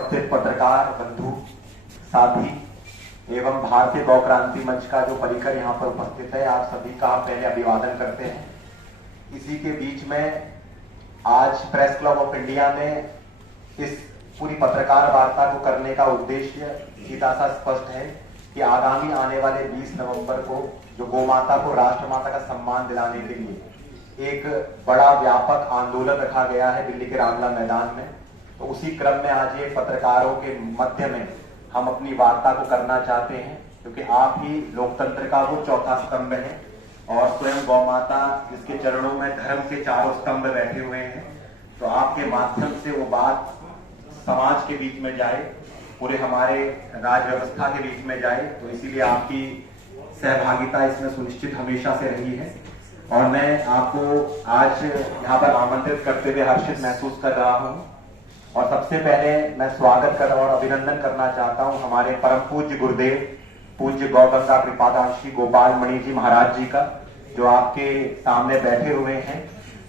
उपस्थित पत्रकार बंधु साथी एवं भारतीय गौ क्रांति मंच का जो परिकर यहाँ पर उपस्थित है, आप सभी का हम पहले अभिवादन करते हैं। इसी के बीच में आज प्रेस क्लब ऑफ इंडिया में इस पूरी पत्रकार वार्ता को करने का उद्देश्य सीधा सा स्पष्ट है कि आगामी आने वाले 20 नवंबर को जो गोमाता को राष्ट्रमाता का सम्मान दिलाने के लिए एक बड़ा व्यापक आंदोलन रखा गया है दिल्ली के रामला मैदान में। तो उसी क्रम में आज ये पत्रकारों के मध्य में हम अपनी वार्ता को करना चाहते हैं, क्योंकि आप ही लोकतंत्र का वो चौथा स्तंभ है और स्वयं गौ माता जिसके चरणों में धर्म के चारों स्तंभ बैठे हुए हैं। तो आपके माध्यम से वो बात समाज के बीच में जाए, पूरे हमारे राज व्यवस्था के बीच में जाए। तो इसीलिए आपकी सहभागिता इसमें सुनिश्चित हमेशा से रही है और मैं आपको आज यहाँ पर आमंत्रित करते हुए हर्षित महसूस कर रहा हूँ। और सबसे पहले मैं स्वागत कर और अभिनंदन करना चाहता हूँ हमारे परम पूज्य गुरुदेव पूज्य गौगंगा कृपादांशी गोपाल मणि जी महाराज जी का, जो आपके सामने बैठे हुए हैं,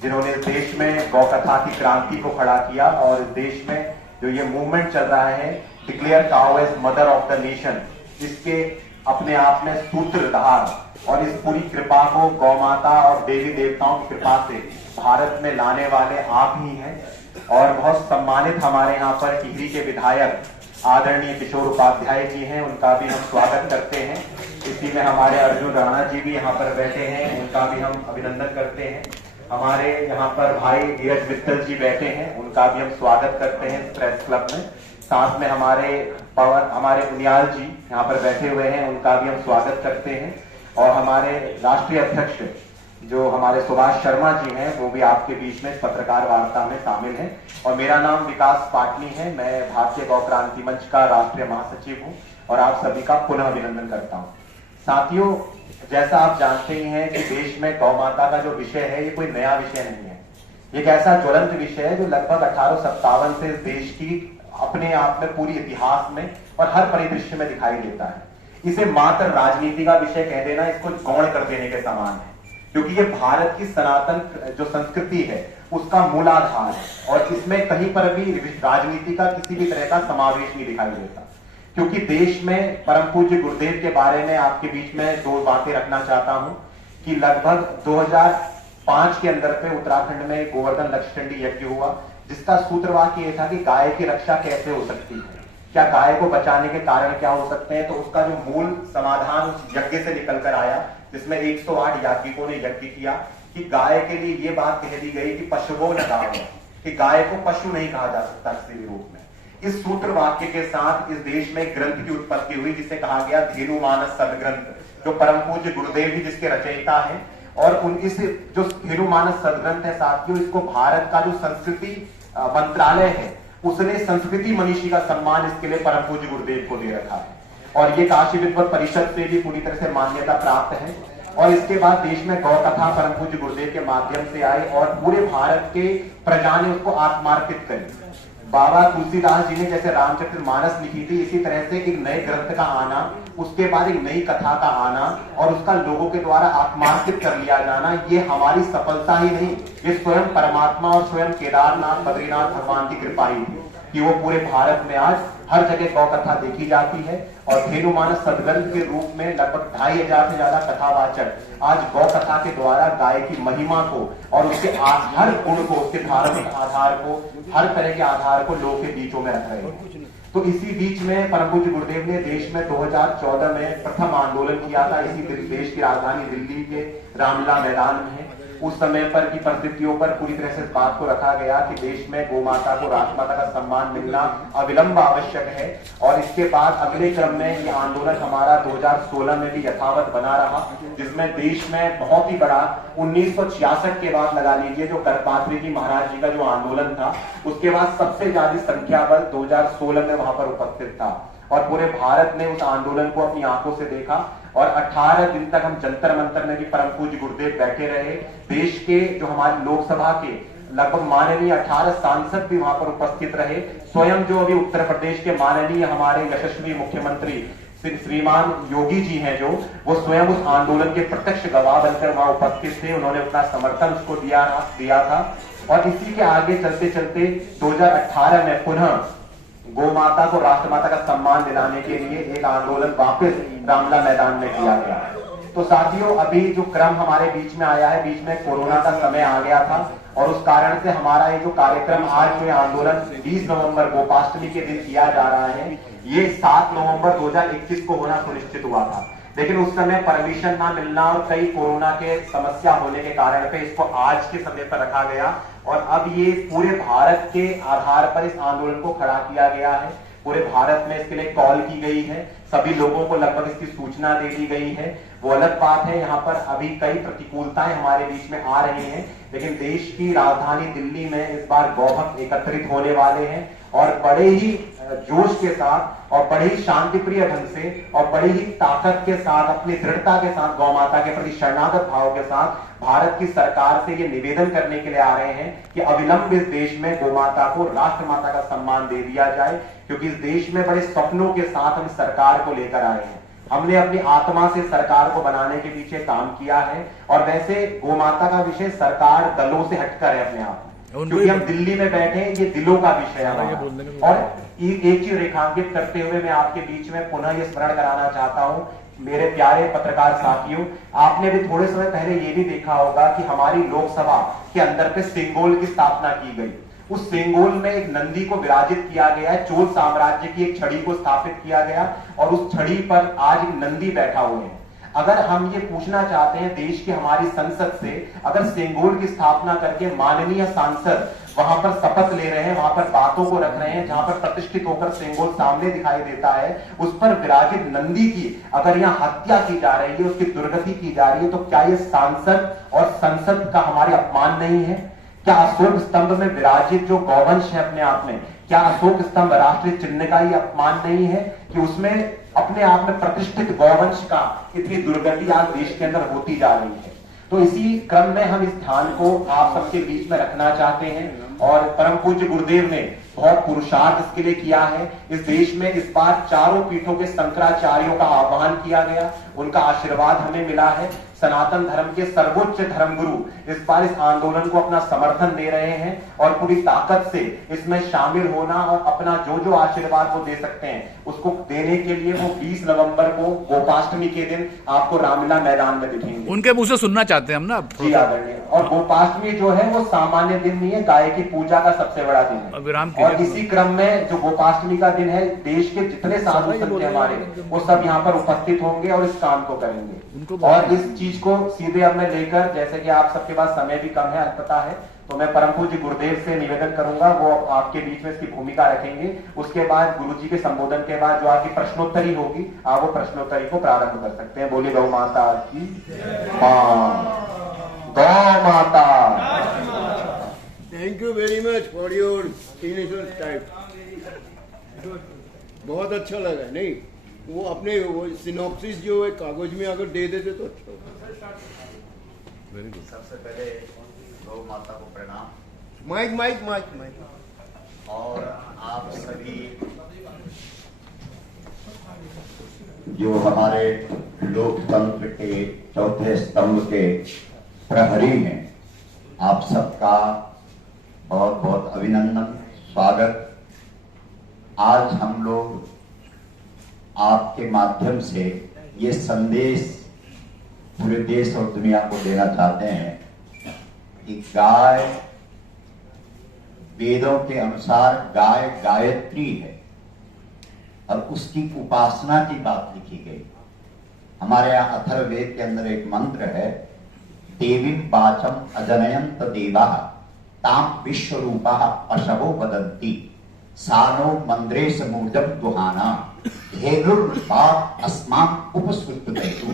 जिन्होंने देश में गौ कथा की क्रांति को खड़ा किया और देश में जो ये मूवमेंट चल रहा है declare cow as mother of the nation, इसके अपने आप में सूत्रधार और इस पूरी कृपा को गौ माता और देवी देवताओं की कृपा से भारत में लाने वाले आप ही हैं। और बहुत सम्मानित हमारे यहाँ पर टिहरी के विधायक आदरणीय किशोर उपाध्याय जी हैं, उनका भी हम स्वागत करते हैं। इसी में हमारे अर्जुन राणा जी भी यहाँ पर बैठे हैं, उनका भी हम अभिनंदन करते हैं। हमारे यहाँ पर भाई नीरज मित्तल जी बैठे हैं, उनका भी हम स्वागत करते हैं प्रेस क्लब में। साथ में हमारे उनियाल जी यहाँ पर बैठे हुए हैं, उनका भी हम स्वागत करते हैं। और हमारे राष्ट्रीय अध्यक्ष जो हमारे सुभाष शर्मा जी हैं, वो भी आपके बीच में पत्रकार वार्ता में शामिल हैं। और मेरा नाम विकास पाटनी है, मैं भारतीय गौ क्रांति मंच का राष्ट्रीय महासचिव हूँ और आप सभी का पुनः अभिनंदन करता हूँ। साथियों, जैसा आप जानते ही हैं कि देश में गौ माता का जो विषय है ये कोई नया विषय नहीं है। एक ऐसा ज्वलंत विषय है जो लगभग 1857 से इस देश की अपने आप में पूरी इतिहास में और हर परिदृश्य में दिखाई देता है। इसे मात्र राजनीति का विषय कह देना इसको गौण कर देने के समान है, क्योंकि ये भारत की सनातन जो संस्कृति है उसका मूलाधार है और इसमें कहीं पर भी राजनीति का किसी भी तरह का समावेश नहीं दिखाई देता। क्योंकि देश में परम पूज्य गुरुदेव के बारे में आपके बीच में दो बातें रखना चाहता हूं कि लगभग 2005 के अंदर पे उत्तराखंड में गोवर्धन लक्षचंडी यज्ञ हुआ, जिसका सूत्रवाक्य यह था कि गाय की रक्षा कैसे हो सकती है, क्या गाय को बचाने के कारण क्या हो सकते हैं। तो उसका जो मूल समाधान उस यज्ञ से निकल कर आया, जिसमें 108 याज्ञिकों ने यज्ञ किया कि गाय के लिए ये बात कह दी गई कि पशुओं न गाओ, कि गाय को पशु नहीं कहा जा सकता किसी भी रूप में। इस सूत्र वाक्य के साथ इस देश में ग्रंथ की उत्पत्ति हुई जिसे कहा गया धेनु मानस सदग्रंथ, जो परम पूज्य गुरुदेव जी जिसके रचयिता हैं। और उन इस जो धेनु मानस सदग्रंथ है साथियों, इसको भारत का जो संस्कृति मंत्रालय है उसने संस्कृति मनीषी का सम्मान इसके लिए परम पूज्य गुरुदेव को दे रखा है और ये काशी विद्वत परिषद से भी पूरी तरह से मान्यता प्राप्त है। और इसके बाद देश में गौ कथा परम पूज्य गुरुदेव के माध्यम से आई और पूरे भारत के प्रजा ने उसको आत्मार्पित करी। बाबा तुलसीदास जी ने जैसे रामचरित मानस लिखी थी, इसी तरह से एक नए ग्रंथ का आना, उसके बाद एक नई कथा का आना और उसका लोगों के द्वारा आत्मार्पित कर लिया जाना, ये हमारी सफलता ही नहीं, ये स्वयं परमात्मा और स्वयं केदारनाथ बद्रीनाथ भगवान की कृपा ही थी कि वो पूरे भारत में आज हर जगह गौ कथा देखी जाती है। और धेनु मानस सदग्रंथ के रूप में लगभग 2500 से ज्यादा कथावाचक आज गौ कथा के द्वारा गाय की महिमा को और उसके हर गुण को, उसके धार्मिक आधार को, हर तरह के आधार को लोगों के बीचों में रख रहे हैं। तो इसी बीच में परम पूज्य गुरुदेव ने देश में 2014 में प्रथम आंदोलन किया था, इसी देश की राजधानी दिल्ली के रामलीला मैदान में। उस समय पर की परिस्थितियों पर पूरी तरह से इस बात को रखा गया कि देश में गौ माता को राजमाता का सम्मान मिलना अविलंब आवश्यक है। और इसके बाद अगले क्रम में यह आंदोलन हमारा 2016 में भी यथावत बना रहा, जिसमें देश में बहुत ही बड़ा 1966 के बाद लगा लीजिए जो करपात्री जी महाराज जी का जो आंदोलन था, उसके बाद सबसे ज्यादा संख्या बल 2016 में वहां पर उपस्थित था और पूरे भारत ने उस आंदोलन को अपनी आंखों से देखा। और 18 दिन तक हम जंतर मंतर में भी परम पूज्य गुरुदेव बैठे रहे। देश के जो हमारे लोकसभा के लगभग माननीय 18 सांसद भी वहां पर उपस्थित रहे। स्वयं जो अभी उत्तर प्रदेश के माननीय हमारे यशस्वी मुख्यमंत्री श्रीमान योगी जी हैं, जो वो स्वयं उस आंदोलन के प्रत्यक्ष गवाह बनकर वहां उपस्थित थे, उन्होंने अपना समर्थन उसको दिया था। और इसी के आगे चलते चलते 2018 में पुनः गौ माता को राष्ट्रमाता का सम्मान दिलाने के लिए एक आंदोलन वापस रामला मैदान में किया गया। तो साथियों, अभी जो क्रम हमारे बीच में आया है, बीच में कोरोना का समय आ गया था और उस कारण से हमारा ये जो कार्यक्रम आज जो आंदोलन 20 नवंबर गोपाष्टमी के दिन किया जा रहा है, ये 7 नवंबर 2021 को होना सुनिश्चित हुआ था। लेकिन उस समय परमिशन ना मिलना और कई कोरोना के समस्या होने के कारण पे इसको आज के समय पर रखा गया और अब ये पूरे भारत के आधार पर इस आंदोलन को खड़ा किया गया है। पूरे भारत में इसके लिए कॉल की गई है, सभी लोगों को लगभग इसकी सूचना दे दी गई है। वो अलग बात है, यहाँ पर अभी कई प्रतिकूलताएं हमारे बीच में आ रही हैं, लेकिन देश की राजधानी दिल्ली में इस बार गौभक्त एकत्रित होने वाले हैं और बड़े ही जोश के साथ और बड़े ही शांतिप्रिय ढंग से और बड़ी ही ताकत के साथ, अपनी दृढ़ता के साथ, गौ माता के प्रति शरणागत भाव के साथ भारत की सरकार से ये निवेदन करने के लिए आ रहे हैं कि अविलंब इस देश में गौ माता को राष्ट्रमाता का सम्मान दे दिया जाए, क्योंकि इस देश में बड़े सपनों के साथ हम सरकार को लेकर आए हैं। हमने अपनी आत्मा से सरकार को बनाने के पीछे काम किया है और वैसे गौ माता का विषय सरकार दलों से हटकर है अपने आप, क्योंकि हम दिल्ली में बैठे हैं, ये दिलों का विषय है। और एक चीज रेखांकित करते हुए मैं आपके बीच में पुनः ये स्मरण कराना चाहता हूं, मेरे प्यारे पत्रकार साथियों, आपने भी थोड़े समय पहले ये भी देखा होगा कि हमारी लोकसभा के अंदर पे सिंगोल की स्थापना की गई। उस सिंगोल में एक नंदी को विराजित किया गया है, चोल साम्राज्य की एक छड़ी को स्थापित किया गया और उस छड़ी पर आज एक नंदी बैठा हुए हैं। अगर हम ये पूछना चाहते हैं देश की हमारी संसद से, अगर सिंगोल की स्थापना करके माननीय सांसद वहां पर शपथ ले रहे हैं, वहां पर बातों को रख रहे हैं, जहां पर प्रतिष्ठित होकर सिंगोल सामने दिखाई देता है, उस पर विराजित नंदी की अगर यहाँ हत्या की जा रही है, उसकी दुर्गति की जा रही है, तो क्या ये सांसद और संसद का हमारे अपमान नहीं है? क्या अशोक स्तंभ में विराजित जो गौवंश है अपने आप में, क्या अशोक स्तंभ राष्ट्रीय चिन्ह का ही अपमान नहीं है कि उसमें अपने आप में प्रतिष्ठित गौवंश का इतनी दुर्गति आज देश के अंदर होती जा रही है? तो इसी क्रम में हम इस ध्यान को आप सबके बीच में रखना चाहते हैं और परम पूज्य गुरुदेव ने बहुत पुरुषार्थ इसके लिए किया है। इस देश में इस बार चारों पीठों के शंकराचार्यों का आह्वान किया गया, उनका आशीर्वाद हमें मिला है। सनातन धर्म के सर्वोच्च धर्मगुरु इस बार इस आंदोलन को अपना समर्थन दे रहे हैं और पूरी ताकत से इसमें शामिल होना और अपना जो जो आशीर्वाद वो दे सकते हैं उसको देने के लिए वो 20 नवंबर को गोपाष्टमी के दिन आपको रामलीला मैदान में दिखेंगे। उनके मुंह से सुनना चाहते हैं हम ना। जी आदरणीय। और गोपाष्टमी जो है वो सामान्य दिन नहीं है, गाय की पूजा का सबसे बड़ा दिन है। और इसी क्रम में जो गोपाष्टमी का दिन है, देश के जितने साधु संत हमारे वो सब यहाँ पर उपस्थित होंगे और इस काम को करेंगे। और इस चीज को सीधे अब मैं लेकर, जैसे कि आप सबके पास समय भी कम है, अल्पता है, तो मैं परम पूज्य गुरुदेव से निवेदन करूंगा वो आपके बीच में इसकी भूमिका रखेंगे। उसके बाद गुरुजी के संबोधन के बाद जो आपकी प्रश्नोत्तरी होगी, आप वो प्रश्नोत्तरी को प्रारंभ कर सकते हैं। बोलिए गौ माता की गौ माता। Thank you very much for your initial type. बहुत अच्छा लगा। नहीं, वो अपने वो सिनॉप्सिस जो है कागज में अगर दे देते तो अच्छा होगा। Very good. सबसे पहले गौ माता को प्रणाम। Mike mike mike mike. और आप सभी जो हमारे लोकतंत्र के चौथे स्तंभ के प्रहरी हैं, आप सबका बहुत बहुत अभिनंदन, स्वागत। आज हम लोग आपके माध्यम से ये संदेश पूरे देश और दुनिया को देना चाहते हैं कि गाय वेदों के अनुसार गाय गायत्री है और उसकी उपासना की बात लिखी गई। हमारे यहाँ अथर्ववेद के अंदर एक मंत्र है, देवीं वाचम अजनयंत देवा ताम विश्वरूपा पशवो वदन्ति सानो मंद्रेश मूर्धम दुहाना धेनुर्वाक् अस्मान् उपसृप्ततैतु।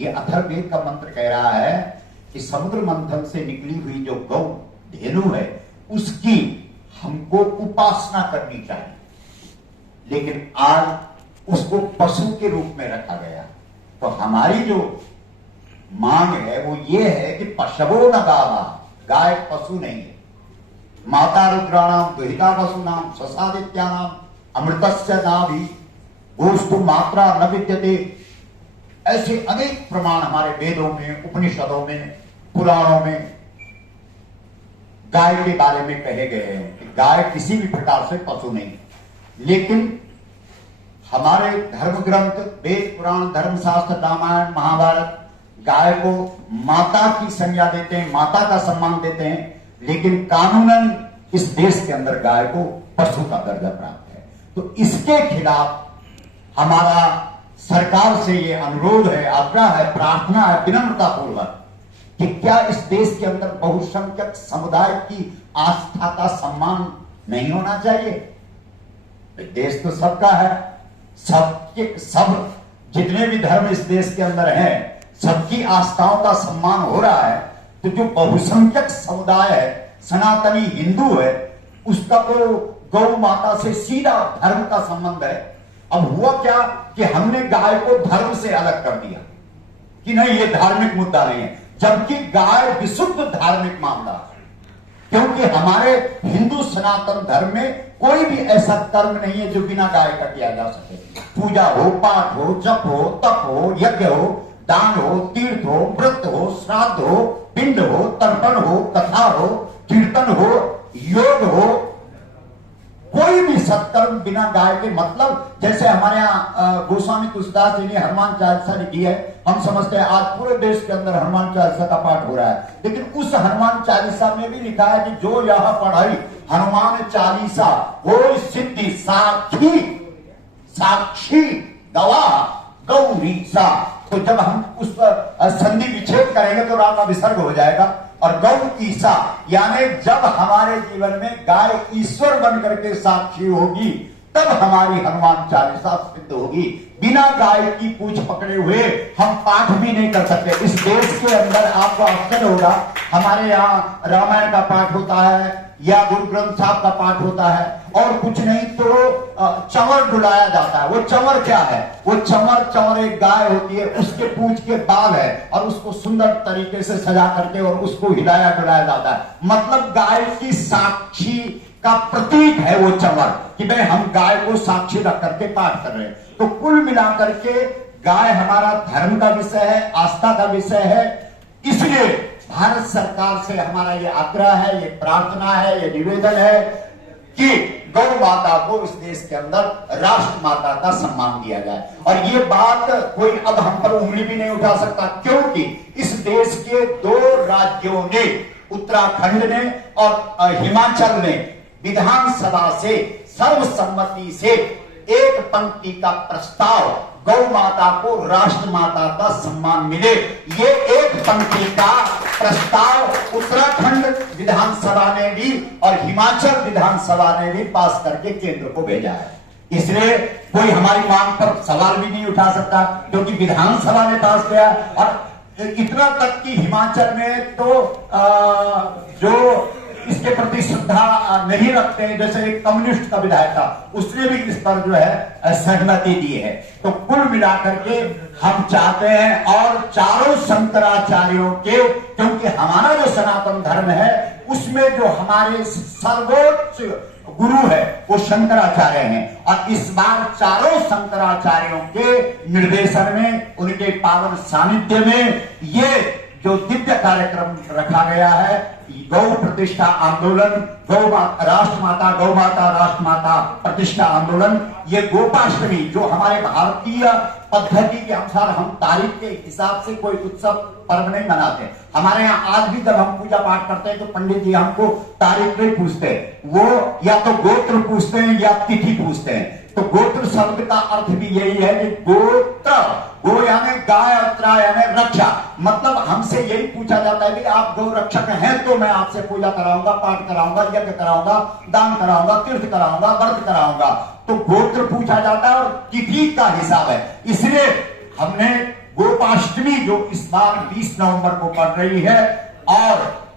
ये अथर्ववेद का मंत्र कह रहा है कि समुद्र मंथन से निकली हुई जो गौ धेनु है उसकी हमको उपासना करनी चाहिए, लेकिन आज उसको पशु के रूप में रखा गया। तो हमारी जो मांग है वो ये है कि पशवो न गावा, गाय पशु नहीं है। माता रुद्राणाम दुहिता वसुनाम स्वसादित्यानाम अमृतस्य नाभि गोस्तु मात्रा न विद्यते। ऐसे अनेक प्रमाण हमारे वेदों में, उपनिषदों में, पुराणों में गाय के बारे में कहे गए हैं कि गाय किसी भी प्रकार से पशु नहीं। लेकिन हमारे धर्म ग्रंथ, वेद, पुराण, धर्मशास्त्र, रामायण, महाभारत गाय को माता की संज्ञा देते हैं, माता का सम्मान देते हैं, लेकिन कानूनन इस देश के अंदर गाय को पशु का दर्जा प्राप्त है। तो इसके खिलाफ हमारा सरकार से ये अनुरोध है, आग्रह है, प्रार्थना है विनम्रता पूर्वक कि क्या इस देश के अंदर बहुसंख्यक समुदाय की आस्था का सम्मान नहीं होना चाहिए? देश तो सबका है, सब जितने भी धर्म इस देश के अंदर हैं, सबकी आस्थाओं का सम्मान हो रहा है। तो जो बहुसंख्यक समुदाय है, सनातनी हिंदू है, उसका तो गौ माता से सीधा धर्म का संबंध है। अब हुआ क्या कि हमने गाय को धर्म से अलग कर दिया कि नहीं, ये धार्मिक मुद्दा नहीं है, जबकि गाय विशुद्ध धार्मिक मामला है। क्योंकि हमारे हिंदू सनातन धर्म में कोई भी ऐसा कर्म नहीं है जो बिना गाय का किया जा सके। पूजा हो, पाठ हो, जप हो, तप हो, यज्ञ हो, दान हो, तीर्थ हो, व्रत हो, श्राद्ध हो, पिंड हो, तर्पण हो, कथा हो, कीर्तन हो, योग हो, कोई भी सत्कर्म बिना गाय के, मतलब जैसे हमारे यहाँ गोस्वामी तुलसीदास जी ने हनुमान चालीसा लिखी है, हम समझते हैं आज पूरे देश के अंदर हनुमान चालीसा का पाठ हो रहा है, लेकिन उस हनुमान चालीसा में भी लिखा है कि जो यह पढ़ाई हनुमान चालीसा हो सिद्धि साक्षी गवाह गौरीसा। तो जब हम उस संधि विच्छेद करेंगे तो राम का विसर्ग हो जाएगा। और गौ ईसा यानी जब हमारे जीवन में गाय ईश्वर बन करके साक्षी होगी, तब हमारी हनुमान चालीसा सिद्ध होगी। बिना गाय की पूछ पकड़े हुए हम पाठ भी नहीं कर सकते। इस देश के अंदर आपको आश्चर्य होगा, हमारे यहाँ रामायण का पाठ होता है या गुरु ग्रंथ साहब का पाठ होता है, और कुछ नहीं तो चंवर डुलाया जाता है। वो चंवर क्या है? वो चंवर एक गाय होती है, उसके पूंछ के बाल है, और उसको सुंदर तरीके से सजा करके और उसको हिलाया डुलाया जाता है। मतलब गाय की साक्षी का प्रतीक है वो चंवर, कि भाई हम गाय को साक्षी रख करके पाठ कर रहे हैं। तो कुल मिलाकर के गाय हमारा धर्म का विषय है, आस्था का विषय है। इसलिए भारत सरकार से हमारा ये आग्रह है, ये प्रार्थना है, ये निवेदन है कि गौ माता को इस देश के अंदर राष्ट्र माता का सम्मान दिया जाए। और ये बात कोई अब हम पर उंगली भी नहीं उठा सकता, क्योंकि इस देश के 2 राज्यों ने, उत्तराखंड ने और हिमाचल ने, विधानसभा से सर्वसम्मति से एक पंक्ति का प्रस्ताव गौ माता को राष्ट्र माता का सम्मान मिले, ये एक पंक्ति का प्रस्ताव उत्तराखंड विधानसभा ने भी और हिमाचल विधानसभा ने भी पास करके केंद्र को भेजा है। इसलिए कोई हमारी मांग पर सवाल भी नहीं उठा सकता, क्योंकि विधानसभा ने पास किया। और इतना तक कि हिमाचल में तो जो इसके प्रति श्रद्धा नहीं रखते हैं, जैसे एक कम्युनिस्ट का विधायक था, उसने भी इस पर जो है सहमति दी है। तो कुल मिलाकर के हम चाहते हैं, और चारों शंकराचार्यों के, क्योंकि हमारा जो सनातन धर्म है उसमें जो हमारे सर्वोच्च गुरु है वो शंकराचार्य हैं, और इस बार चारों शंकराचार्यों के निर्देशन में, उनके पावन सानिध्य में ये जो दिव्य कार्यक्रम रखा गया है, गौ प्रतिष्ठा आंदोलन, राष्ट्र माता राष्ट्र माता प्रतिष्ठा आंदोलन, ये गोपाष्टमी जो हमारे भारतीय पद्धति के अनुसार हम तारीख के हिसाब से कोई उत्सव पर्व नहीं मनाते। हमारे यहाँ आज भी जब हम पूजा पाठ करते हैं तो पंडित जी हमको तारीख नहीं पूछते, वो या तो गोत्र पूछते हैं या तिथि पूछते हैं। तो गोत्र शब्द का अर्थ भी यही है कि गोत्र, गो यानी गाय, अत्रा यानी रक्षा। मतलब हमसे यही पूछा जाता है कि आप गौ रक्षक हैं तो मैं आपसे पूजा कराऊंगा, पाठ कराऊंगा, यज्ञ कराऊंगा, दान कराऊंगा, तीर्थ कराऊंगा, व्रत कराऊंगा। तो गोत्र पूछा जाता है और तिथि का हिसाब है। इसलिए हमने गोपाष्टमी जो इस बार 20 नवंबर को पड़ रही है, और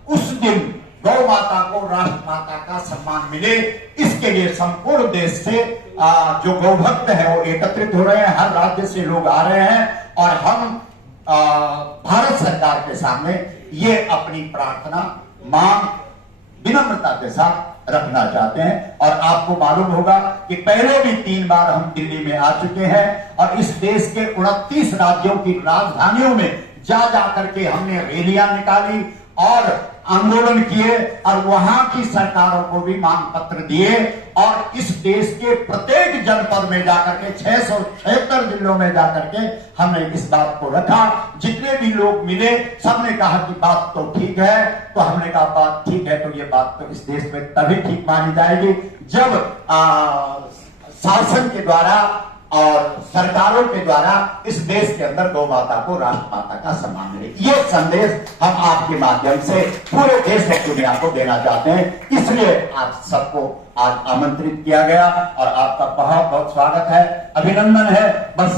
उस दिन गौ माता को राष्ट्र माता का सम्मान मिले, इसके लिए संपूर्ण देश से जो गौ भक्त है वो एकत्रित हो रहे हैं, हर राज्य से लोग आ रहे हैं, और हम भारत सरकार के सामने ये अपनी प्रार्थना मांग विनम्रता के साथ रखना चाहते हैं। और आपको मालूम होगा कि पहले भी 3 बार हम दिल्ली में आ चुके हैं, और इस देश के 29 राज्यों की राजधानियों में जा करके हमने रैलियां निकाली, और आंदोलन किए और वहां की सरकारों को भी मांग पत्र दिए और इस देश के प्रत्येक जनपद में जाकर के 676 जिलों में जाकर के हमने इस बात को रखा। जितने भी लोग मिले सबने कहा कि बात तो ठीक है। तो हमने कहा बात ठीक है तो ये बात तो इस देश में तभी ठीक मानी जाएगी जब शासन के द्वारा और सरकारों के द्वारा इस देश के अंदर गौ माता को राष्ट्र माता का सम्मान मिले। ये संदेश हम आपके माध्यम से पूरे देश और दुनिया को देना चाहते हैं। इसलिए आप सबको आज आमंत्रित किया गया और आपका बहुत बहुत स्वागत है, अभिनंदन है। बस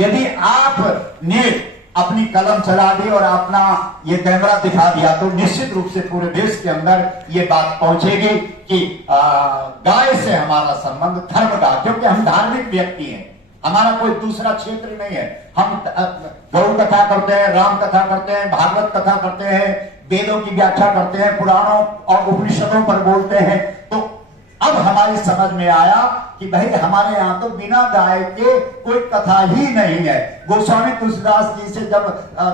यदि आपने अपनी कलम चला दी और अपना ये कैमरा दिखा दिया तो निश्चित रूप से पूरे देश के अंदर ये बात पहुंचेगी कि गाय से हमारा संबंध धर्म का, क्योंकि हम धार्मिक व्यक्ति हैं, हमारा कोई दूसरा क्षेत्र नहीं है। हम गौ कथा करते हैं, राम कथा करते हैं, भागवत कथा करते हैं, वेदों की व्याख्या करते हैं, पुराणों और उपनिषदों पर बोलते हैं। तो अब हमारी समझ में आया कि भाई हमारे यहाँ तो बिना गाय के कोई कथा ही नहीं है। गोस्वामी तुलसीदास जी से जब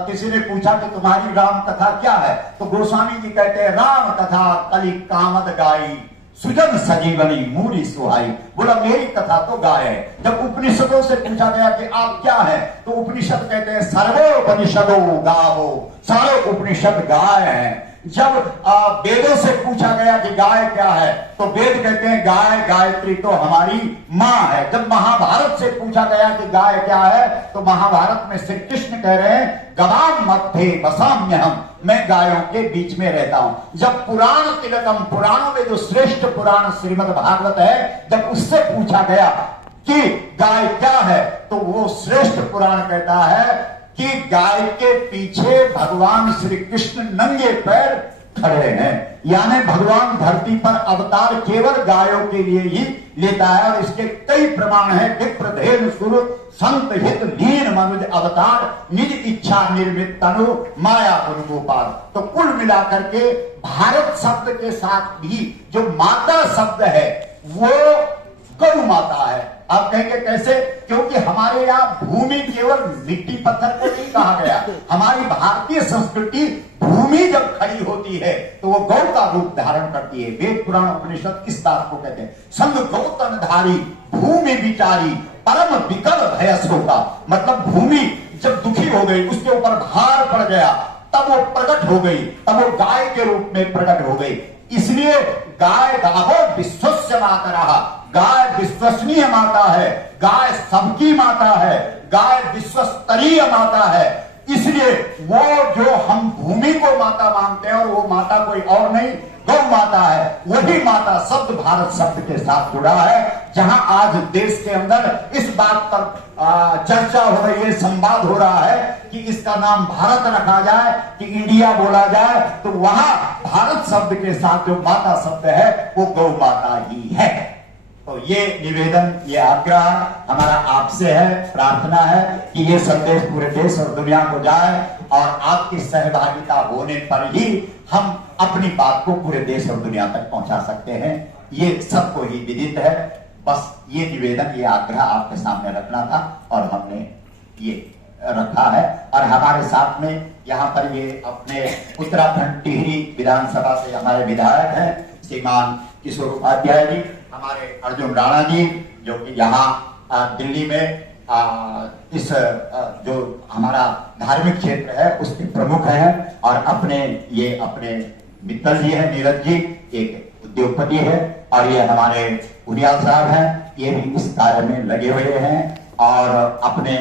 किसी ने पूछा कि तुम्हारी राम कथा क्या है, तो गोस्वामी जी कहते हैं राम कथा कलि कामद गाई सुजन सजीवनी मूरी सुहाई। बोला मेरी कथा तो गाय है। जब उपनिषदों से पूछा गया कि आप क्या है, तो उपनिषद कहते हैं सर्वोपनिषदो गावो, सारे उपनिषद गाय हैं। जब वेदों से पूछा गया कि गाय क्या है, तो वेद कहते हैं गाय गायत्री तो हमारी माँ है। जब महाभारत से पूछा गया कि गाय क्या है, तो महाभारत में श्री कृष्ण कह रहे हैं गवाम मध्ये वसाम्य हम, मैं गायों के बीच में रहता हूं। जब पुराण तिलकम, पुराणों में जो श्रेष्ठ पुराण श्रीमद् भागवत है, जब उससे पूछा गया कि गाय क्या है, तो वो श्रेष्ठ पुराण कहता है कि गाय के पीछे भगवान श्री कृष्ण नंगे पैर खड़े हैं। यानी भगवान धरती पर अवतार केवल गायों के लिए ही लेता है और इसके कई प्रमाण हैं। विप्रधेनु सुर संत हित लीन मनुज अवतार निज इच्छा निर्मित तनु माया गुरु गोपाल। तो कुल मिलाकर के भारत शब्द के साथ भी जो माता शब्द है वो गौ माता है। आप कहेंगे कैसे? क्योंकि हमारे यहाँ भूमि केवल मिट्टी पत्थर को नहीं कहा गया। हमारी भारतीय संस्कृति भूमि जब खड़ी होती है तो वो गौ का रूप धारण करती है। वेद पुराण उपनिषद इस बात को कहते हैं। संग गौतम धारी भूमि विचारी परम विकल भयस होगा। मतलब भूमि जब दुखी हो गई, उसके ऊपर भार पड़ गया, तब वो प्रकट हो गई, तब वो गाय के रूप में प्रकट हो गई। इसलिए गाय गावो विश्वस्य माता रहा, गाय विश्वसनीय माता है, गाय सबकी माता है, गाय विश्वस्तरीय माता है। इसलिए वो जो हम भूमि को माता मानते हैं और वो माता कोई और नहीं गौ माता है, वही माता शब्द भारत शब्द के साथ जुड़ा है। जहां आज देश के अंदर इस बात पर चर्चा हो रही है, संवाद हो रहा है कि इसका नाम भारत रखा जाए कि इंडिया बोला जाए, तो वहां भारत शब्द के साथ जो माता शब्द है वो गौ माता ही है। तो ये निवेदन, ये आग्रह हमारा आपसे है, प्रार्थना है कि ये संदेश पूरे देश और दुनिया को जाए और आपकी सहभागिता होने पर ही हम अपनी बात को पूरे देश और दुनिया तक पहुंचा सकते हैं। ये सबको ही विदित है। बस ये निवेदन, ये आग्रह आपके सामने रखना था और हमने ये रखा है। और हमारे साथ में यहाँ पर ये अपने उत्तराखंड टिहरी विधानसभा से हमारे विधायक हैं श्रीमान किशोर उपाध्याय जी, हमारे अर्जुन राणा जी जो कि यहाँ दिल्ली में इस जो हमारा धार्मिक क्षेत्र है उसके प्रमुख हैं, और अपने मित्तल जी हैं नीरज जी, एक उद्योगपति है, और ये हमारे उनियाल साहब हैं, ये भी इस कार्य में लगे हुए हैं। और अपने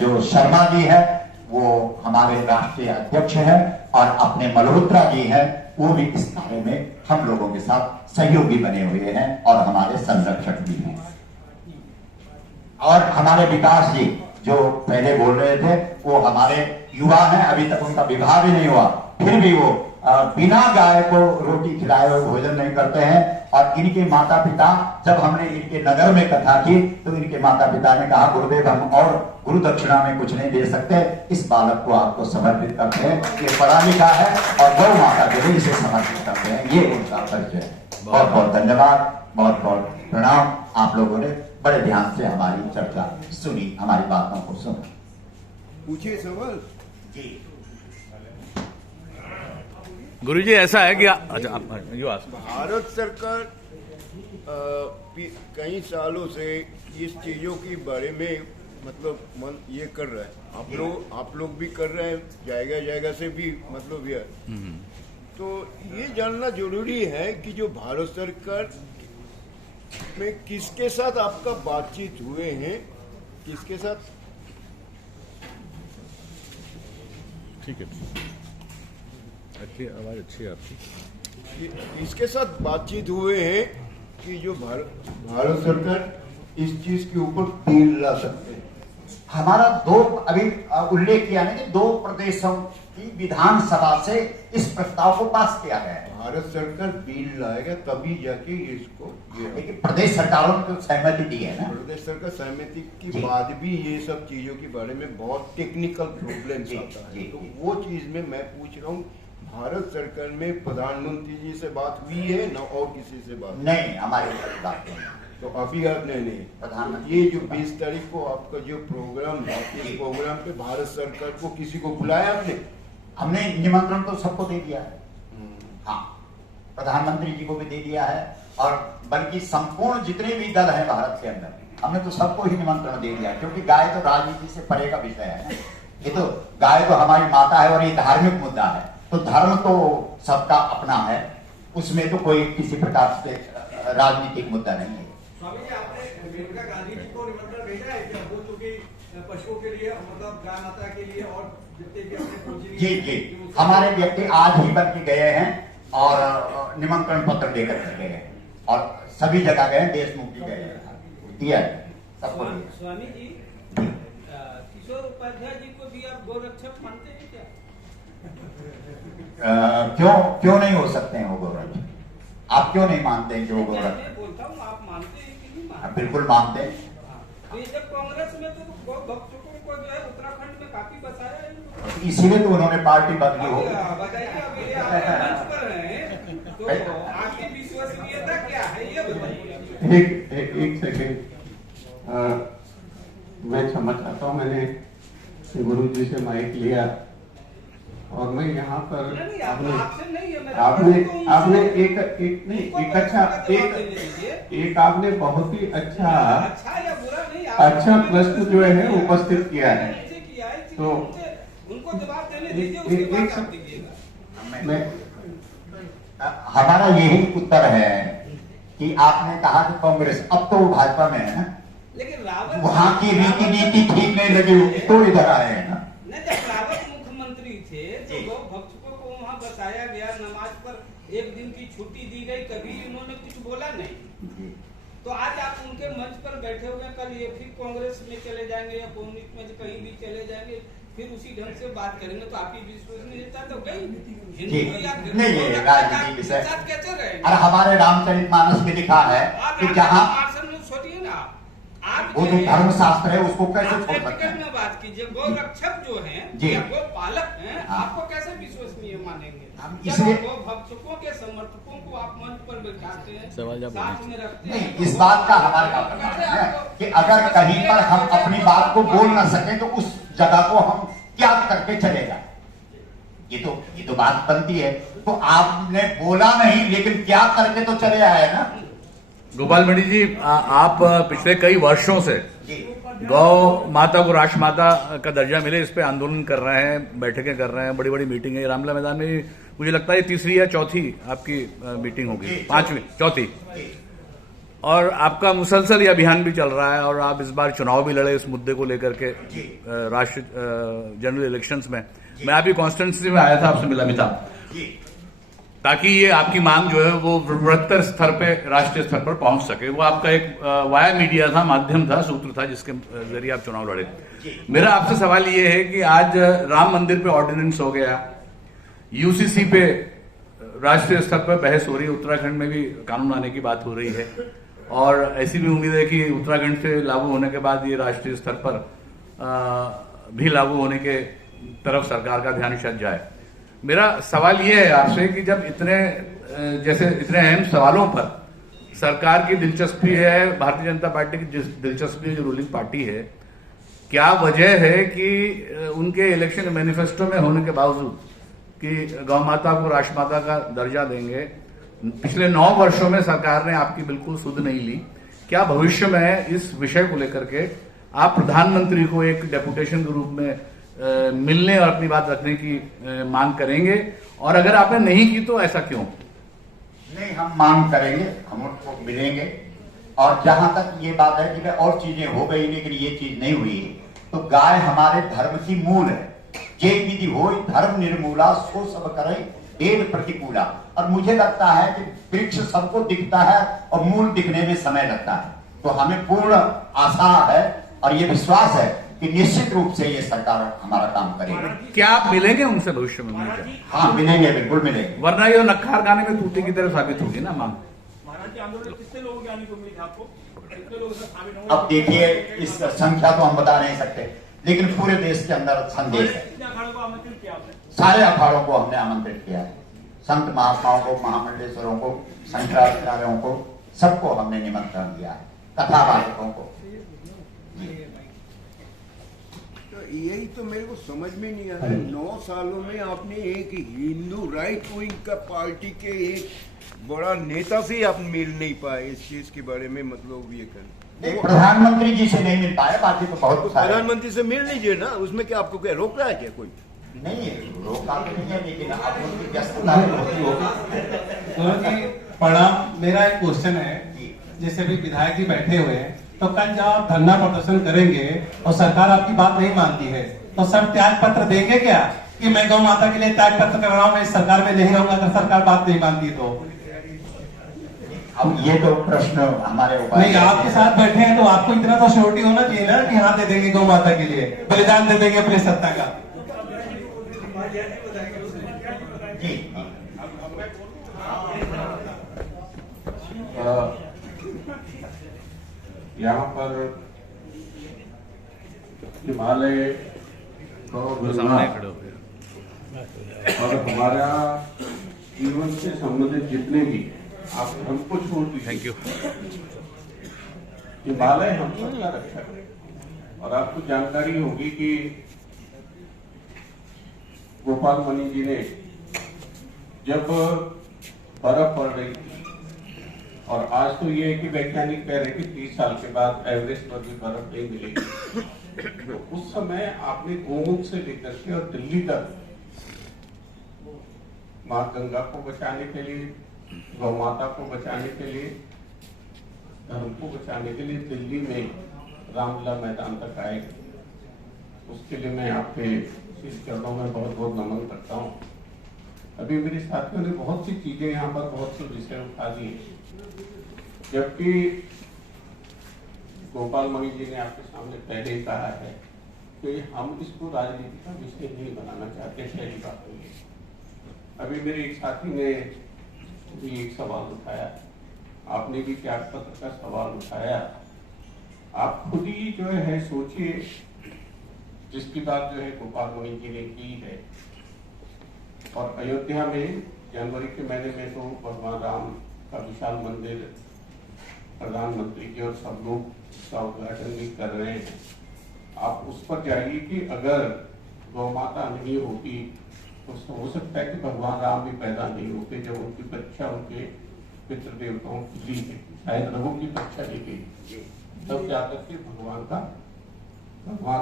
जो शर्मा जी हैं वो हमारे राष्ट्रीय अध्यक्ष हैं, और अपने मल्होत्रा जी हैं वो भी इस कार्य में हम लोगों के साथ सहयोगी बने हुए हैं और हमारे संरक्षक भी हैं। और हमारे विकास जी जो पहले बोल रहे थे वो हमारे युवा हैं, अभी तक उनका विवाह भी नहीं हुआ, फिर भी वो बिना गाय को रोटी खिलाए हुए भोजन नहीं करते हैं। और इनके माता पिता, जब हमने इनके नगर में कथा की तो इनके माता पिता ने कहा गुरुदेव हम और गुरु दक्षिणा में कुछ नहीं दे सकते, इस बालक को आपको समर्पित करते हैं, ये पढ़ा लिखा है और गौ माता जो है इसे समर्पित करते हैं। ये उनका परिचय है। बहुत बहुत धन्यवाद, बहुत बहुत प्रणाम। आप लोगों ने बड़े ध्यान से हमारी चर्चा सुनी, हमारी बातों को सुना। पूछिए सवाल जी। गुरुजी ऐसा है कि अच्छा आप यू आस्क। भारत सरकार कई सालों से इस चीजों के बारे में मतलब मन ये कर रहा है, आप लोग भी कर रहे हैं, जायगा से भी मतलब ये। तो ये जानना जरूरी है कि जो भारत सरकार में किसके साथ आपका बातचीत हुए हैं, किसके साथ? ठीक है, अच्छी आवाज अच्छी है आपकी। इसके साथ बातचीत हुए हैं कि जो भारत सरकार इस चीज के ऊपर डील ला सकते हैं। हमारा दो अभी उल्लेख किया ना कि 2 प्रदेशों की विधानसभा से इस प्रस्ताव को पास किया गया है। भारत सरकार बिल लाएगा तभी जाके इसको, लेकिन प्रदेश सरकारों ने तो सहमति दी है ना। प्रदेश सरकार सहमति के जी। बाद भी ये सब चीजों के बारे में बहुत टेक्निकल प्रॉब्लम्स जी, आता है। जी, तो जी। वो चीज में मैं पूछ रहा हूँ, भारत सरकार में प्रधानमंत्री जी से बात हुई है ना और किसी से बात? नहीं, हमारी बात नहीं। तो अभी आपने नहीं, प्रधानमंत्री ये जो 20 तारीख को आपका जो प्रोग्राम है, इस प्रोग्राम पे भारत सरकार को किसी को बुलाया आपने? हमने निमंत्रण तो सबको दे दिया है। हाँ, प्रधानमंत्री जी को भी दे दिया है, और बल्कि संपूर्ण जितने भी दल हैं भारत के अंदर, हमने तो सबको ही निमंत्रण दे दिया, क्योंकि गाय तो राजनीति से परे का विषय है ना। ये तो गाय तो हमारी माता है और ये धार्मिक मुद्दा है, तो धर्म तो सबका अपना है, उसमें तो कोई किसी प्रकार से राजनीतिक मुद्दा नहीं है। स्वामी जी, आपने मेनका गांधी जी को निमंत्रण भेजा है क्या? वो चूंकि पशुओं के लिए, मतलब गाय माता के लिए और जितने भी अपने पूजनीय, जी, हमारे व्यक्ति आज ही बन के गए हैं और निमंत्रण पत्र देकर के गए हैं, और सभी जगह गए, देशमुख भी गए हैं, दिया है सबको। स्वामी जी, किशोर उपाध्याय जी को भी आप गोरक्षक मानते हैं क्या? क्यों नहीं हो सकते हैं वो गोरक्षक? आप क्यों नहीं मानते हैं कि वो गोरक्षक? मैं बोलता हूँ, आप मानते हैं कि नहीं मानते? बिल्कुल मानते हैं। तो ये जब कांग्रेस में तो गौ भक्तों को जो है उत्तराखंड में काफी बसाया है इनको। इसीलिए तो उन्होंने पार्टी बदली हो। बताइए, अब ये आप मंच पर हैं, तो आपकी विश्वसनीयता क्या है ये बताइए। एक सेकेंड, मैं क्षमा चाहता हूँ, मैंने गुरु जी से माइक लिया और मैं यहाँ पर नहीं, आपसे नहीं है, आपने एक आपने बहुत ही अच्छा या बुरा नहीं, अच्छा प्रश्न जो है उपस्थित किया है। तो उनको जवाब देने दीजिए, उसके बाद आप दीजिएगा। मैं हमारा यही उत्तर है कि आपने कहा कि कांग्रेस, अब तो वो भाजपा में है ना, लेकिन रावत वहां की रीति नीति ठीक नहीं लगी तो इधर आए हैं ना। नहीं, जब रावत मुख्यमंत्री थे तो गौ भक्तों को वहाँ बसाया गया, नमाज पर 1 दिन की छुट्टी दी गई, कभी उन्होंने कुछ बोला नहीं। तो आज आप उनके मंच पर बैठे हुए, कल ये फिर कांग्रेस में चले जाएंगे या कम्युनिस्ट में कहीं भी चले जाएंगे, फिर उसी ढंग से बात करेंगे, तो आपकी विश्वसनीयता तो गई। नहीं, ये राजनीति विषय। कैसे रहे? और हमारे रामचरितमानस में लिखा है कि जहाँ सोचिए ना, आप वो जो धर्मशास्त्र है उसको कैसे छोड़ सकते प्रैक्टिकल हैं? में बात कीजिए, गौरक्षक जो हैं जी। या गौ पालक हैं, हाँ। आपको कैसे विश्वसनीय मानेंगे? इसलिए गौ भक्षकों के समर्थकों को आप मंच पर बैठाते हैं, सवाल जवाब साथ में रखते नहीं, हैं। इस बात का हमारे का प्रमाण है कि अगर कहीं पर हम अपनी बात को बोल ना सके तो उस जगह को हम त्याग करके चले जाए, ये तो बात बनती है। तो आपने बोला नहीं लेकिन त्याग करके तो चले आए ना। गोपाल मणि जी, आप पिछले कई वर्षों से गौ माता को राष्ट्रमाता का दर्जा मिले, इस पे आंदोलन कर रहे हैं, बैठकें कर रहे हैं, बड़ी बड़ी मीटिंग है। रामलीला मैदान में मुझे लगता है 3री या 4थी आपकी मीटिंग होगी, 5वीं 4थी, और आपका मुसलसल ये अभियान भी चल रहा है, और आप इस बार चुनाव भी लड़े इस मुद्दे को लेकर के राष्ट्रीय जनरल इलेक्शंस में। मैं आपकी कॉन्स्टिट्यूंसी में आया था, आपसे मिला भी था, ताकि ये आपकी मांग जो है वो बृहत्तर स्तर पे, राष्ट्रीय स्तर पर पहुंच सके। वो आपका एक वाया मीडिया था, माध्यम था, सूत्र था जिसके जरिए आप चुनाव लड़े। मेरा आपसे सवाल ये है कि आज राम मंदिर पे ऑर्डिनेंस हो गया, यूसीसी पे राष्ट्रीय स्तर पर बहस हो रही है, उत्तराखंड में भी कानून आने की बात हो रही है, और ऐसी भी उम्मीद है कि उत्तराखंड से लागू होने के बाद ये राष्ट्रीय स्तर पर भी लागू होने के तरफ सरकार का ध्यान शायद जाए। मेरा सवाल यह है आपसे कि जब इतने अहम सवालों पर सरकार की दिलचस्पी है, भारतीय जनता पार्टी की दिलचस्पी जो रूलिंग पार्टी है, क्या वजह है कि उनके इलेक्शन मैनिफेस्टो में होने के बावजूद कि गौ माता को राष्ट्रमाता का दर्जा देंगे। पिछले 9 वर्षों में सरकार ने आपकी बिल्कुल सुध नहीं ली। क्या भविष्य में इस विषय को लेकर के आप प्रधानमंत्री को एक डेपुटेशन के रूप में मिलने और अपनी बात रखने की मांग करेंगे? और अगर आपने नहीं की तो ऐसा क्यों? नहीं, हम मांग करेंगे, हम उनको मिलेंगे। और जहां तक ये बात है कि और चीजें हो गई लेकिन ये चीज नहीं हुई, तो गाय हमारे धर्म की मूल है। जे विधि हो धर्म निर्मूला, सो सब करे देव प्रतिकूला। और मुझे लगता है कि वृक्ष सबको दिखता है और मूल दिखने में समय लगता है। तो हमें पूर्ण आशा है और ये विश्वास है कि निश्चित रूप से ये सरकार हमारा काम करेगी। क्या आप मिलेंगे उनसे भविष्य में? हाँ, मिलेंगे, बिल्कुल मिलेंगे। वरना ये नक्खार गाने में तूती की तरह साबित होगी ना मांग। महाराज जी, आंदोलन कितने लोगों की आने की उम्मीद है आपको? कितने लोग इसमें शामिल होंगे? अब देखिए, इस संख्या तो हम बता नहीं सकते, लेकिन पूरे देश के अंदर संदेश है। कितने अखाड़ों को आमंत्रित किया आपने? सारे अखाड़ों को हमने आमंत्रित किया है। संत महात्माओं को, महामंडलेश्वरों को, शंकराचार्यों को, सबको हमने निमंत्रण दिया है, कथावाचकों को। तो यही तो मेरे को समझ में नहीं आता। 9 सालों में आपने एक हिंदू राइट विंग का पार्टी के एक बड़ा नेता से आप मिल नहीं पाए इस चीज के बारे में, मतलब ये कर प्रधानमंत्री जी से नहीं मिल पाए, बाकी तो बहुत सारे। प्रधानमंत्री से मिल लीजिए ना, उसमें क्या आपको क्या रोक रहा है क्या कोई? नहीं, रोका तो नहीं है, लेकिन आप उनकी व्यस्तता होती होगी। प्रणाम। मेरा एक क्वेश्चन है, जैसे भी विधायक जी बैठे हुए हैं, तो कल जब आप धरना प्रदर्शन करेंगे और सरकार आपकी बात नहीं मानती है, तो सर त्याग पत्र देंगे क्या कि मैं गौ माता के लिए त्याग पत्र कर रहा हूँ, मैं इस सरकार में नहीं रहूंगा अगर सरकार बात नहीं मानती तो? अब ये तो प्रश्न हमारे ऊपर नहीं, आपके साथ बैठे हैं तो आपको इतना तो श्योरिटी होना चाहिए ना कि हाँ दे देंगे गौ माता के लिए, बलिदान दे देंगे अपनी सत्ता का। जी, यहाँ पर हिमालय सामने खड़े हो गए। और हमारा जीवन से संबंधित जितने भी आप हमको छोड़ दीजिए, थैंक यू। हिमालय हम सबका रक्षक है। और आपको जानकारी होगी कि गोपाल मणि जी ने जब बर्फ पड़ रही थी, और आज तो ये है कि वैज्ञानिक कह रहे कि 30 साल के बाद एवरेस्ट पर भी बर्फ नहीं मिलेगी, तो उस समय आपने गोमुख से लेकर के और दिल्ली तक माँ गंगा को बचाने के लिए, गौ माता को बचाने के लिए, धर्म को बचाने के लिए दिल्ली में रामलीला मैदान तक आए। उसके लिए मैं आपके इस चरणों में बहुत बहुत नमन करता हूँ। अभी मेरे साथियों ने बहुत सी चीजें यहाँ पर बहुत से विषय उठा दिए, जबकि गोपाल मणि जी ने आपके सामने पहले ही कहा है कि हम इसको राजनीति का विषय नहीं बनाना चाहते। पहली बात तो ये। अभी मेरे एक साथी ने भी एक सवाल उठाया, आपने भी त्याग पत्र का सवाल उठाया। आप खुद ही जो है सोचिए, जिसकी बात जो है गोपाल मणि जी ने की है, और अयोध्या में जनवरी के महीने में तो भगवान राम का विशाल मंदिर प्रधानमंत्री जी और सब लोग उसका उद्घाटन भी कर रहे हैं। आप उस पर जाइए कि अगर गौ माता नहीं होती तो हो सकता है कि भगवान राम भी पैदा नहीं होते। जब उनकी परीक्षा उनके पितृ देवताओं की ली गई, शायद रघु की परीक्षा ली गई, तब जाकर के भगवान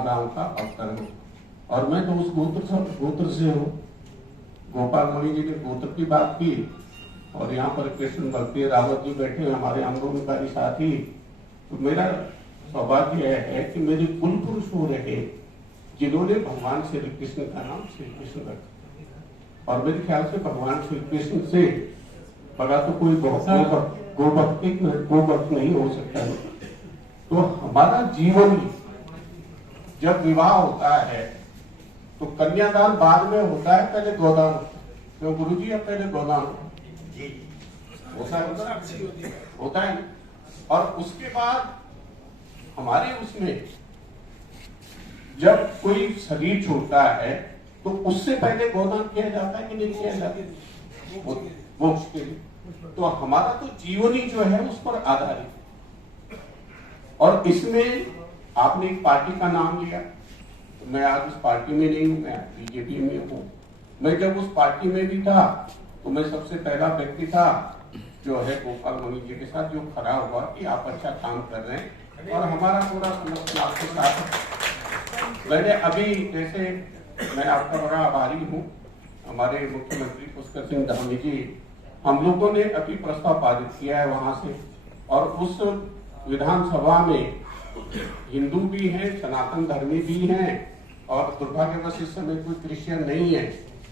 राम का अवतार हो। और मैं तो उस गोत्र से हूँ। गोपाल मणि जी ने गोत्र की बात की, और यहाँ पर कृष्ण भक्ति रावत जी बैठे हैं हमारे आंदोलनकारी साथी। तो मेरा सौभाग्य है कि मेरे कुल पुरुष हो रहे जिन्होंने भगवान श्री कृष्ण का नाम श्री कृष्ण रखा। और मेरे ख्याल से भगवान श्री कृष्ण से बड़ा तो कोई गोभक्त नहीं हो सकता है। तो हमारा जीवन जब विवाह होता है तो कन्यादान बाद में होता है, पहले गोदान। तो गुरु जी अब पहले गोदान होता है, और उसके बाद हमारे उसमें जब कोई शरीर छूटता है तो उससे पहले गोदान किया जाता है कि नहीं किया जाता मोक्ष के लिए। तो हमारा तो जीवन ही जो है उस पर आधारित। और इसमें आपने एक पार्टी का नाम लिया, तो मैं आज उस पार्टी में नहीं हूं, मैं बीजेपी में हूं। मैं जब उस पार्टी में भी था तो मैं सबसे पहला व्यक्ति था जो है गोपाल मुनि जी के साथ जो खड़ा हुआ कि आप अच्छा काम कर रहे हैं और हमारा पूरा समर्थन आपके साथ है। मैंने अभी जैसे मैं आपका बड़ा आभारी हूँ, हमारे मुख्यमंत्री पुष्कर सिंह धामी जी, हम लोगों ने अभी प्रस्ताव पारित किया है वहां से, और उस विधानसभा में हिंदू भी हैं, सनातन धर्मी भी हैं, और दुर्भाग्यवश इस समय कोई क्रिश्चियन नहीं है,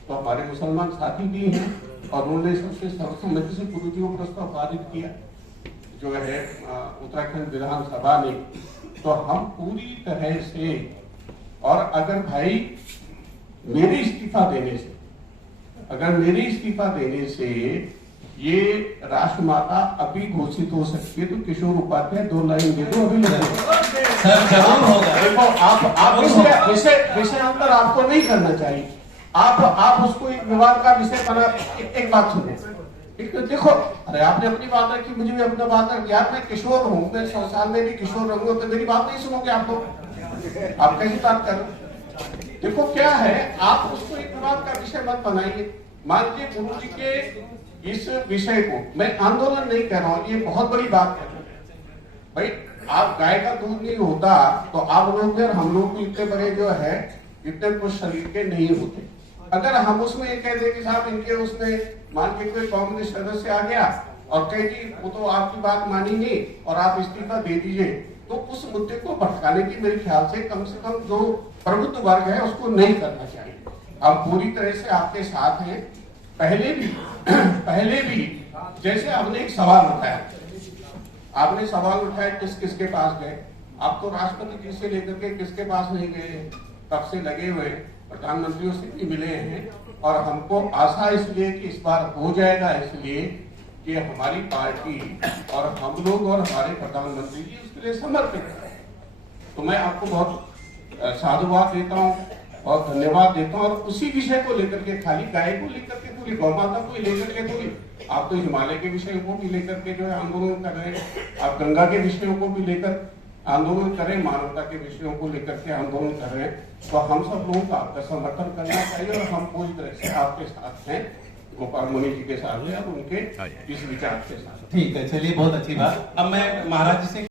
तो हमारे मुसलमान साथी भी हैं, और उन्होंने सबसे सर्वसम्मति से गुरुजी को प्रस्ताव पारित किया जो है उत्तराखंड विधानसभा में। तो हम पूरी तरह से, और अगर भाई मेरे इस्तीफा देने से, अगर मेरे इस्तीफा देने से ये राष्ट्रमाता अभी घोषित हो सकती है, तो किशोर उपाध्याय 2 लाइन दे दो अभी लगे। सर जरूर होगा। देखो आप विषय अंतर आपको नहीं करना चाहिए, आप उसको एक विवाद का विषय बना। एक बात सुनो, देखो, अरे आपने अपनी बात रखी, मुझे भी अपना बात रखी। यार मैं किशोर हूँ, मैं 100 साल में भी किशोर रहूंगा, तो मेरी बात नहीं सुनोगे आप लोग? आप कैसी बात कर रहे? देखो क्या है, आप उसको एक विवाद का विषय मत बनाइए। मान लीजिए गुरु जी के इस विषय को, मैं आंदोलन नहीं कर रहा हूँ, ये बहुत बड़ी बात है भाई। आप गाय का दूध नहीं होता तो आप लोग और हम लोग भी इतने बड़े जो है, इतने कुछ शरीर के नहीं होते। अगर हम उसमें ये कह दें कि साहब इनके उसमें मान के कोई कम्युनिस्ट सदस्य आ गया और कहे कि वो तो आपकी बात मानी नहीं और आप इस्तीफा दे दीजिए, तो उस मुद्दे को भटकाने की मेरे ख्याल से कम जो प्रबुद्ध वर्ग है उसको नहीं करना चाहिए। हम पूरी तरह से आपके साथ हैं। पहले भी जैसे आपने एक सवाल उठाया, आपने सवाल उठाया किसके पास गए, आप तो राष्ट्रपति जी से लेकर के किसके पास नहीं गए, कब से लगे हुए, प्रधानमंत्रियों से भी मिले हैं, और हमको आशा इसलिए कि इस बार हो जाएगा, इसलिए कि हमारी पार्टी और हम लोग और हमारे प्रधानमंत्री जी उसके लिए समर्पित है। तो मैं आपको बहुत साधुवाद देता हूँ और धन्यवाद देता हूँ। और उसी विषय को लेकर के, खाली गाय को लेकर के, पूरी गौ माता को लेकर के थोड़ी, आप तो हिमालय के विषयों को भी लेकर के जो है आंदोलन कर रहे हैं, आप गंगा के विषयों को भी लेकर आंदोलन करें, मानवता के विषयों को लेकर के आंदोलन कर रहे हैं। तो हम सब लोगों का आपका समर्थन करना चाहिए, और हम पूरी तरह से आपके साथ हैं, गोपाल मुनि जी के साथ हैं और उनके इस विचार के साथ। ठीक है, चलिए बहुत अच्छी बात। अब मैं महाराज जी से